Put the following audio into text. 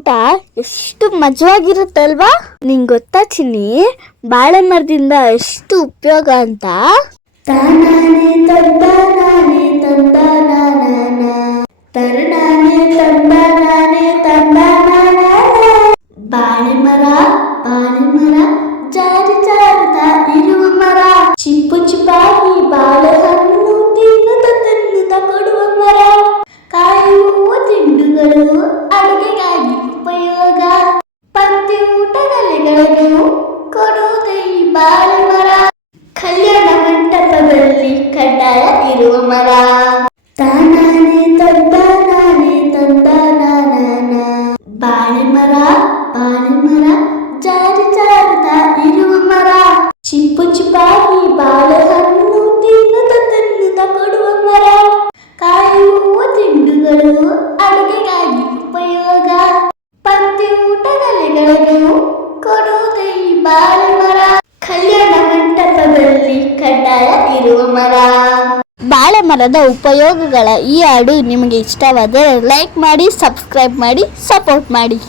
ಊಟ ಎಷ್ಟು ಮಜವಾಗಿರುತ್ತಲ್ವಾ. ನಿಂಗೆ ಗೊತ್ತಾ ಚಿನ್ನಿ, ಬಾಳೆ ಮರದಿಂದ ಎಷ್ಟು ಉಪಯೋಗ ಅಂತ. ತಾನಾನೆ ತಂದಾನೆ ತಂದಾನ ತರನಾನೆ ತಂದಾನೆ ತಂದಾನ. ಬಾಳೆ ಮರ ಜಾರಿ ಜಾರದ ಇರುವ ಮರ, ಚಿಪ್ಪು ಚಿಪ್ಪಾಗಿ ಬಾಳೆಹಣ್ಣು ತಿನ್ನುತ್ತ ಕೊಡುವ ಮರ, ಕಾಯುವ ತಿಂಡುಗಳು ಅಡುಗೆಗಾಗಿ ಉಪಯೋಗ, ಪಂಕ್ತಿ ಊಟದಲ್ಲಿಗಳನ್ನು ಕೊಡುವುದೇ ಈ ಬಾಳೆ ಮರ, ಕಲ್ಯಾಣ ಮಂಟಪದಲ್ಲಿ ಕಡ್ಡಾಯ ಇರುವ ಮರ. ತಾನಾನೆ ತಂದಾನೆ ತಂದಾನ. ಬಾಳೆ ಮರ ಜಾರಿ ಜಾರದ ಇರುವ ಮರ, ಚಿಪ್ಪು ಚಿಪ್ಪಾಗಿ ಬಾಳೆಹಣ್ಣು ತಿನ್ನುತ್ತ ಕೊಡುವ ಮರ, ಕಾಯುವ ತಿಂಡುಗಳು ಅಡುಗೆಗಾಗಿ ಉಪಯೋಗ, ಪಂಕ್ತಿ ಊಟದಲ್ಲಿಗಳನ್ನು ಕೊಡುವುದೇ ಈ ಬಾಳೆ ಮರ, ಕಲ್ಯಾಣ ಮಂಟಪದಲ್ಲಿ ಕಡ್ಡಾಯ ಇರುವ ಮರ. ಬಾಳೆ ಮರದ ಉಪಯೋಗಗಳ ಈ ಹಾಡು ನಿಮಗೆ ಇಷ್ಟವಾದರೆ ಲೈಕ್ ಮಾಡಿ, ಸಬ್ಸ್ಕ್ರೈಬ್ ಮಾಡಿ, ಸಪೋರ್ಟ್ ಮಾಡಿ.